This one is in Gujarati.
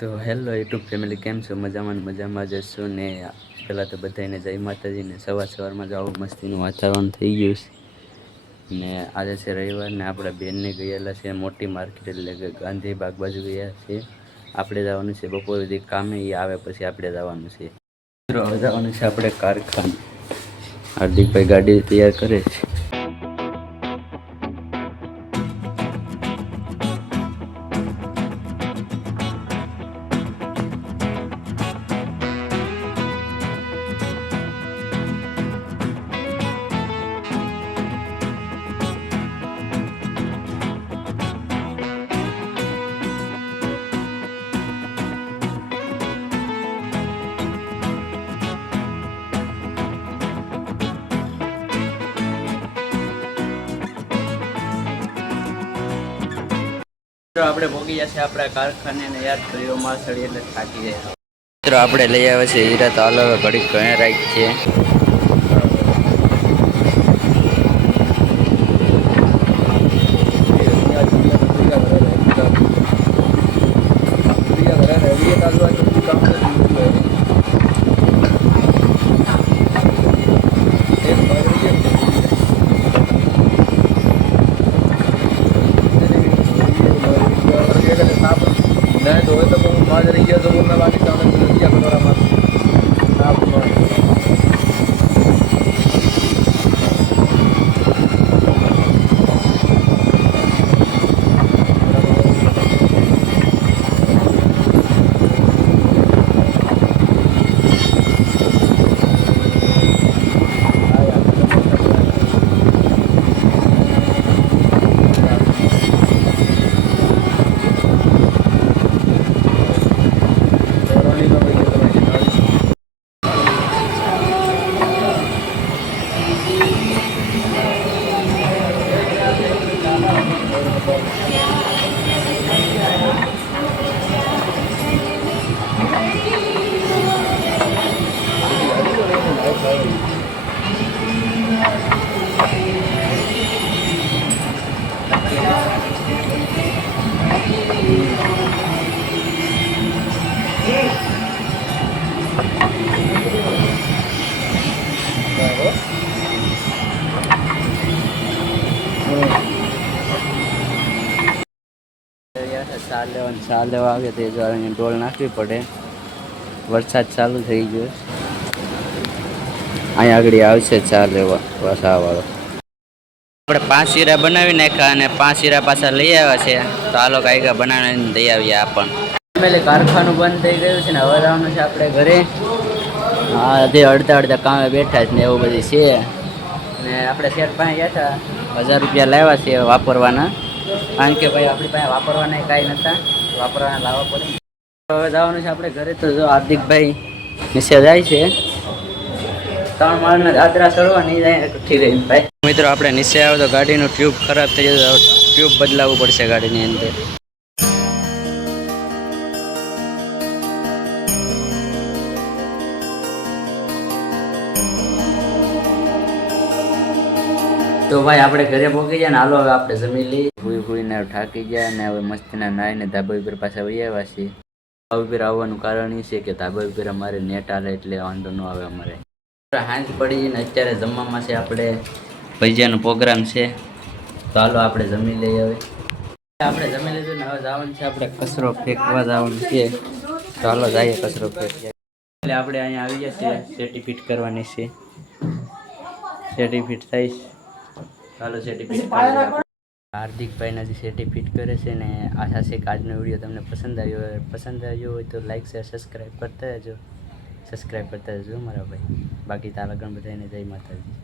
તો હેલો યુટ્યુબ ફેમિલી, કેમ છો? મજામાં જશો ને? પહેલાં તો બધાને જય માતાજી. ને સવારમાં જ આવું મસ્તીનું વાતાવરણ થઈ ગયું છે ને આજે છે રવિવાર ને આપણા બેનને ગયેલા છે મોટી માર્કેટ, એટલે કે ગાંધી બાગ બાજુ ગયા છે. આપણે જવાનું છે બપોર સુધી કામે, એ આવે પછી આપણે જવાનું છે. હવે જવાનું છે આપણે કારખાને. હાર્દિકભાઈ ગાડી તૈયાર કરે છે. આપણે ભોગી જશે આપણા કારખાને ને યાદ કર્યો માસળી એટલે થાકી જાય. મિત્રો આપણે લઈ આવે છે હીરા, તો હાલો ઘડીક ઘણા રાખ છે. नहीं तो तो माज रही है तो बोलना बाकी सामने मिल दिया कटोरा मार आप ચા લેવા આવે તે જો અહીંયા ડોલ નાખવી પડે. વરસાદ ચાલુ થઈ ગયો. અહીંયા આગળ આવશે ચા લેવા વાળો. આપણે 5 હીરા બનાવી નાખ્યા અને 5 હીરા પાછા લઈ આવ્યા છે. તો હાલો કાંઈક બનાવીને દઈ આવીએ આપણ. એટલે કારખાનું બંધ થઈ ગયું છે ને હવે જવાનું છે આપણે ઘરે. હા, તે અડધા કામે બેઠા જ ને એવું બધી છે. ને આપણે શેર પાસે ગયા હતા, 1000 રૂપિયા લાવ્યા છે વાપરવાના. કારણ કે ભાઈ આપણી પાસે વાપરવાના કાંઈ નહોતા, વાપરવાના લાવવા પડે. હવે જવાનું છે આપણે ઘરે. તો જો હાર્દિકભાઈ નીચે જાય છે. 3 માળના દાદરા ચડવા નહીં જાય ઠીક રહી ભાઈ. મિત્રો આપણે નીચે આવે તો ગાડીનું ટ્યુબ ખરાબ થઈ જશે. ટ્યુબ બદલાવવું પડશે ગાડીની અંદર. તો ભાઈ આપણે ઘરે પહોંચી ગયા ને હાલો હવે આપણે જમી લઈએ. ભૂઈને થાકી ગયા ને હવે મસ્તીના નાઈને ધાબા ઉપર પાછા વહી આવ્યા છીએ. ધાબા ઉપર આવવાનું કારણ એ છે કે ધાબા ઉપર અમારે નેટ આલે એટલે વાંધો ન આવે અમારે. હાંજ પડી ને અત્યારે જમવામાં છે આપણે ભજીયાનો પ્રોગ્રામ છે. તો હાલો આપણે જમી લઈએ. હવે આપણે જમી લીધું ને હવે જવાનું છે આપણે કચરો ફેંકવા જવાનું છે. તો હાલો જઈએ કચરો ફેંકીએ. એટલે આપણે અહીંયા આવી ગયા છીએ, સર્ટિફિકેટ કરવાની છે. સર્ટિફિકેટ થઈશ. ચાલો સર્ટિફિકેટ હાર્દિકભાઈના જે સર્ટિફિકેટ કરે છે ને. આશા છે કે આજનો વિડીયો તમને પસંદ આવ્યો હોય તો લાઈક શેર સબસ્ક્રાઈબ કરતા રહેજો. મારા ભાઈ. બાકી તારા ગણ બધાને જય માતાજી.